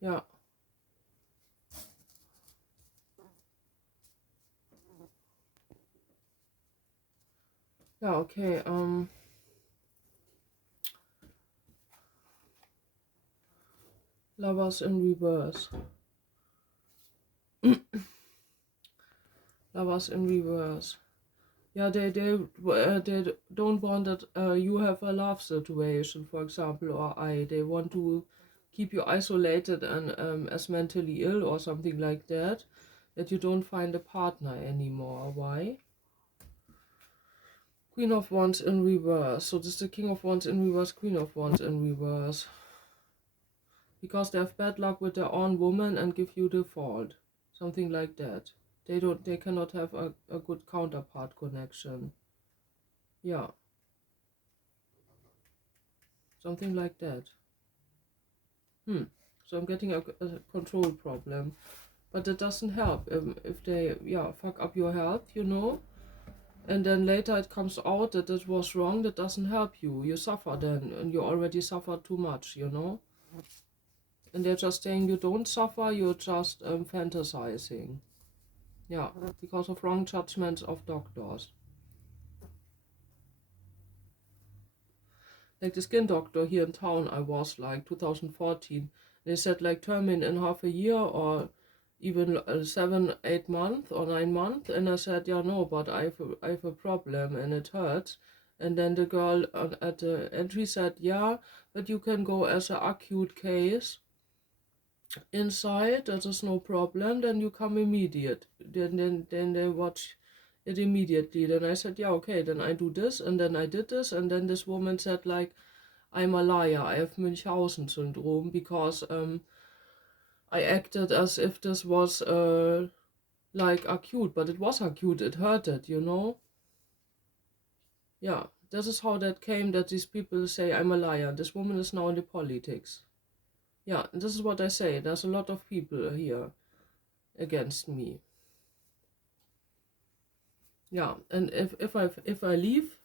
Yeah. Yeah, okay. Lovers in reverse. Lovers in reverse. Yeah, they don't want that you have a love situation, for example, or they want to keep you isolated and as mentally ill or something like that, that you don't find a partner anymore. Why? Queen of Wands in reverse. So this is the King of Wands in reverse, Queen of Wands in reverse. Because they have bad luck with their own woman and give you the fault. Something like that. They cannot have a good counterpart connection. Yeah. Something like that. So I'm getting a control problem. But that doesn't help if they, fuck up your health, and then later it comes out that it was wrong. That doesn't help you. You suffer then, and you already suffered too much, And they're just saying you don't suffer, you're just fantasizing. Yeah, because of wrong judgments of doctors. Like the skin doctor here in town, I was like 2014. They said like termin in half a year or even 7, 8 months or 9 months, and I said, yeah, no, but I have a problem and it hurts. And then the girl at the entry said, yeah, but you can go as an acute case inside. That is no problem. Then you come immediate. Then they watch it immediately. Then I said, yeah, okay. Then I do this, and then I did this, and then this woman said like, I'm a liar. I have Münchhausen syndrome because I acted as if this was like acute, but it was acute. It hurted, Yeah, this is how that came. That these people say I'm a liar. This woman is now in the politics. Yeah, this is what I say. There's a lot of people here against me. Yeah, and if I leave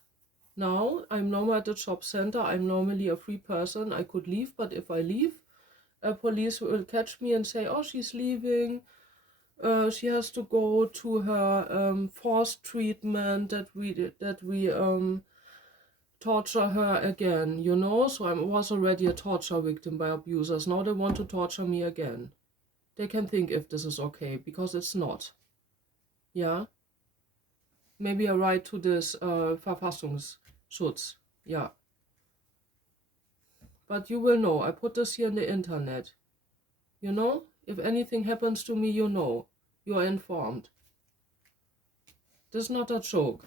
now, I'm normally at the shop center. I'm normally a free person. I could leave, but if I leave, police will catch me and say, oh, she's leaving. She has to go to her forced treatment that we torture her again, So I was already a torture victim by abusers. Now they want to torture me again. They can think if this is okay, because it's not. Yeah? Maybe a right to this Verfassungsschutz. Yeah. But you will know. I put this here in the internet. If anything happens to me, you're informed. This is not a joke.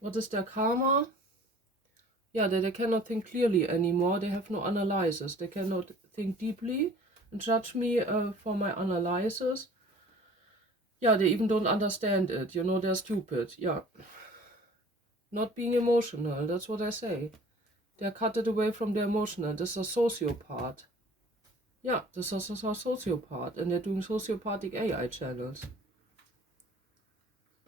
What is their karma? Yeah, they cannot think clearly anymore. They have no analysis. They cannot think deeply and judge me for my analysis. Yeah, they even don't understand it. They're stupid. Yeah. Not being emotional, that's what I say. They're cut it away from their emotional. This is a sociopath. Yeah, this is a sociopath. And they're doing sociopathic AI channels.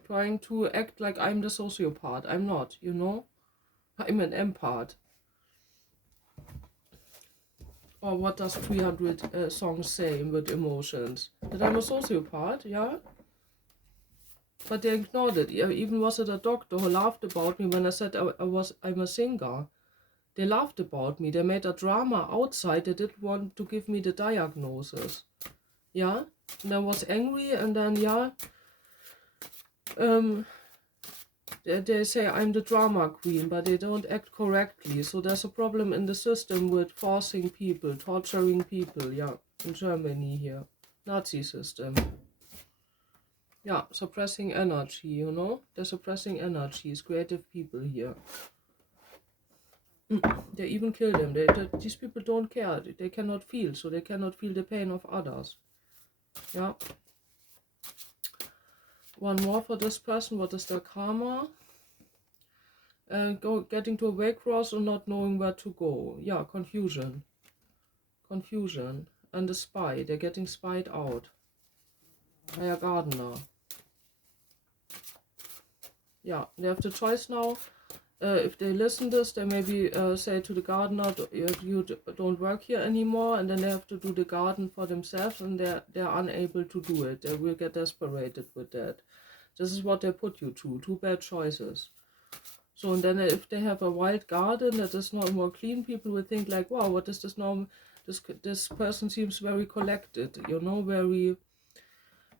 Trying to act like I'm the sociopath. I'm not, I'm an empath. Or what does 300 songs say with emotions? That I'm a sociopath, yeah? But they ignored it. Even was it a doctor who laughed about me when I said I'm a singer. They laughed about me. They made a drama outside. They didn't want to give me the diagnosis. Yeah? And I was angry, and then, they say I'm the drama queen, but they don't act correctly. So there's a problem in the system with forcing people, torturing people, in Germany here. Nazi system. Yeah, suppressing energy, They're suppressing energies, creative people here. They even kill them. These people don't care. They cannot feel, so they cannot feel the pain of others. Yeah. One more for this person. What is their karma? Getting to a Waycross and not knowing where to go. Yeah, confusion. Confusion. And a spy. They're getting spied out by a gardener. Yeah, they have the choice now. If they listen this, they maybe say to the gardener, you don't work here anymore, and then they have to do the garden for themselves, and they're unable to do it. They will get desperated with that. This is what they put you to. Two bad choices. So, and then if they have a wild garden that is not more clean, people will think like, wow, what is this now? This person seems very collected, you know, very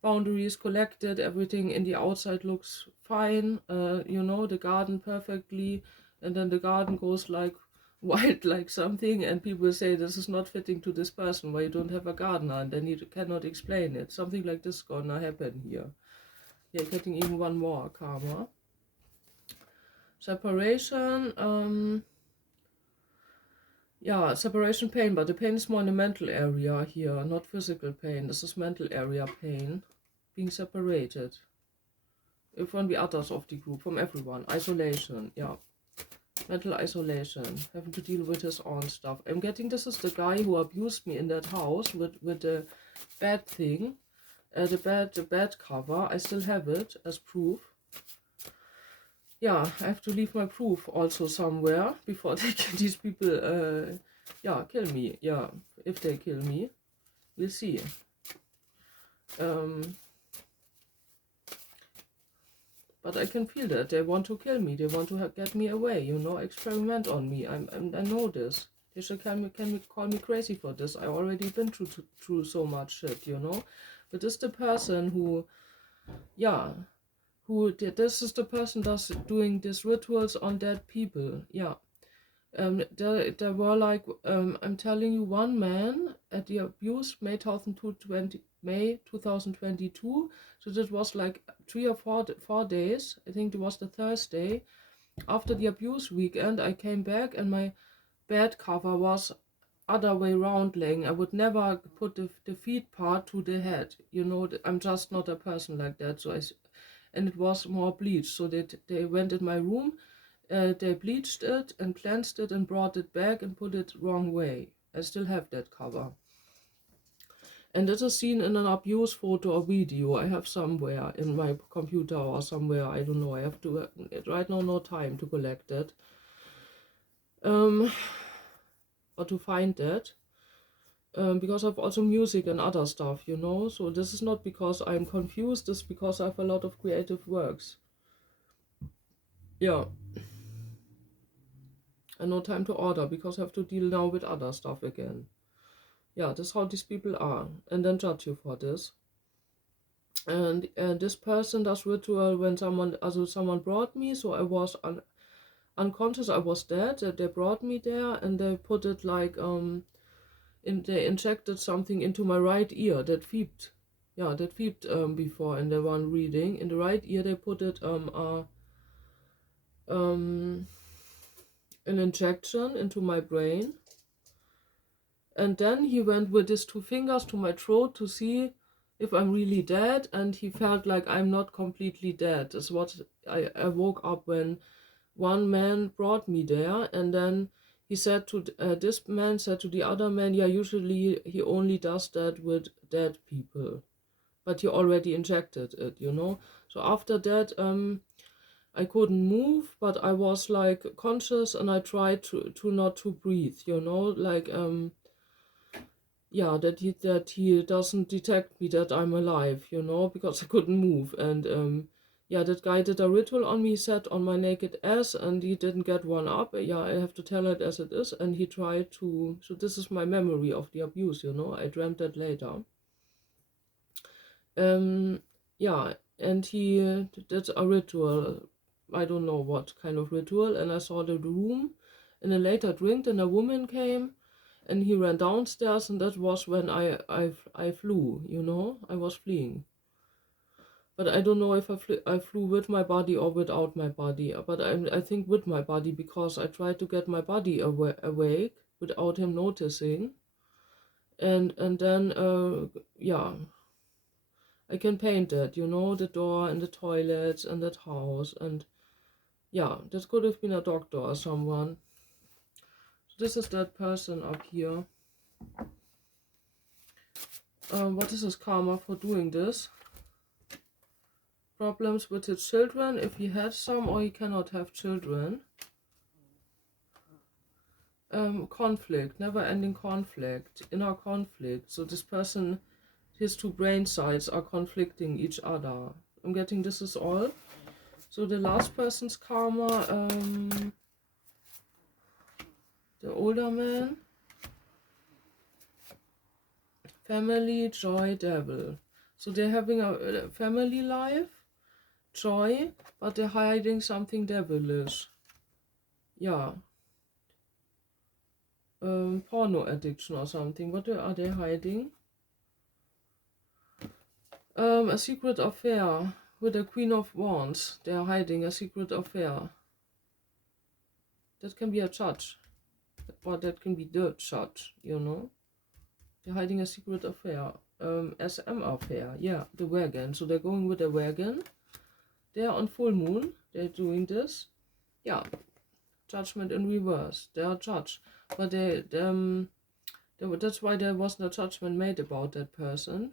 boundaries collected, everything in the outside looks fine, you know, the garden perfectly, and then the garden goes like wild like something, and people say this is not fitting to this person, why you don't have a gardener, and then you cannot explain it. Something like this gonna happen here. Yeah, getting even one more karma. Separation, yeah, separation pain, but the pain is more in the mental area here, not physical pain. This is mental area pain, being separated from the others of the group, from everyone. Isolation, yeah. Mental isolation, having to deal with his own stuff. I'm getting this is the guy who abused me in that house with the bad thing, the bad cover. I still have it as proof. Yeah, I have to leave my proof also somewhere before they these people, yeah, kill me. Yeah, if they kill me, we'll see. But I can feel that they want to kill me. They want to get me away. You know, experiment on me. I know this. They should call me crazy for this. I already been through so much shit. You know, but this is the person who, yeah, this is the person that's doing these rituals on dead people. Yeah. There were like, I'm telling you, one man at the abuse May 2022. So that was like 3 or 4 days. I think it was the Thursday after the abuse weekend. I came back and my bed cover was other way round laying. I would never put the feet part to the head. You know, I'm just not a person like that. So and it was more bleached. So they went in my room. They bleached it and cleansed it and brought it back and put it wrong way. I still have that cover. And it is seen in an abuse photo or video I have somewhere in my computer or somewhere. I don't know. I have to, right now, no time to collect it. Or to find that. Because I have also music and other stuff, you know. So this is not because I'm confused. This is because I have a lot of creative works. Yeah. And no time to order because I have to deal now with other stuff again. Yeah, that's how these people are, and then judge you for this. And this person does ritual when someone brought me, so I was unconscious, I was dead. They brought me there, and they put it like they injected something into my right ear that feeped. Yeah, that feeped before in the one reading. In the right ear, they put it an injection into my brain. And then he went with his 2 fingers to my throat to see if I'm really dead, and he felt like I'm not completely dead. That's what I woke up when one man brought me there, and then he said to this man said to the other man, yeah, usually he only does that with dead people, but he already injected it, you know. So after that, I couldn't move, but I was like conscious, and I tried to not to breathe, you know, like yeah, that he doesn't detect me, that I'm alive, you know, because I couldn't move. And yeah, that guy did a ritual on me, sat on my naked ass, and he didn't get one up. Yeah, I have to tell it as it is. And he tried to, so this is my memory of the abuse, you know, I dreamt that later. Yeah, and he did a ritual, I don't know what kind of ritual, and I saw the room in a later drink, and a woman came, and he ran downstairs, and that was when I flew, you know, I was fleeing. But I don't know if I flew with my body or without my body, but I think with my body, because I tried to get my body awake without him noticing. And then, yeah, I can paint that, you know, the door and the toilets and that house, and yeah, that could have been a doctor or someone. So this is that person up here. What is his karma for doing this? Problems with his children, if he had some, or he cannot have children. Conflict, never-ending conflict, inner conflict. So this person, his two brain sides are conflicting each other. I'm getting this is all. So the last person's karma, the older man, family, joy, devil. So they're having a family life, joy, but they're hiding something devilish. Yeah. Porno addiction or something. What are they hiding? A secret affair with the Queen of Wands. They are hiding a secret affair. That can be a judge, or that can be the judge, you know. They're hiding a secret affair. SM affair. Yeah, the wagon. So they're going with the wagon. They're on full moon. They're doing this. Yeah. Judgment in reverse. They are judged. But that's why there was no judgment made about that person.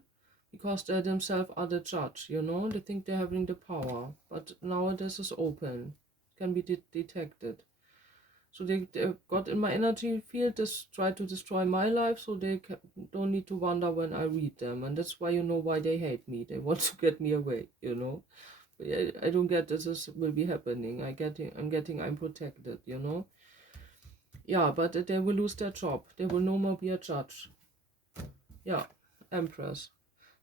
Because they themselves are the judge, you know. They think they're having the power. But now this is open. Can be detected. So they got in my energy field, try to destroy my life, so they don't need to wonder when I read them. And that's why you know why they hate me. They want to get me away, you know. I don't get this will be happening. I'm protected, you know. Yeah, but they will lose their job. They will no more be a judge. Yeah, Empress.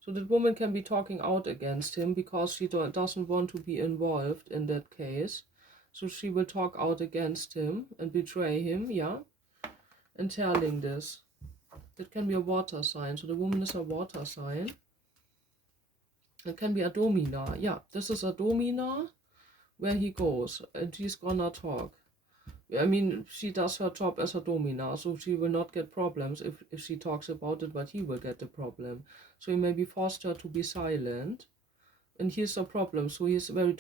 So that woman can be talking out against him because she doesn't want to be involved in that case. So she will talk out against him and betray him, yeah, and telling this. That can be a water sign. So the woman is a water sign. It can be a domina. Yeah, this is a domina where he goes and she's gonna talk. I mean, she does her job as a domina, so she will not get problems if she talks about it, but he will get the problem. So he maybe forced her to be silent. And here's the problem. So he's very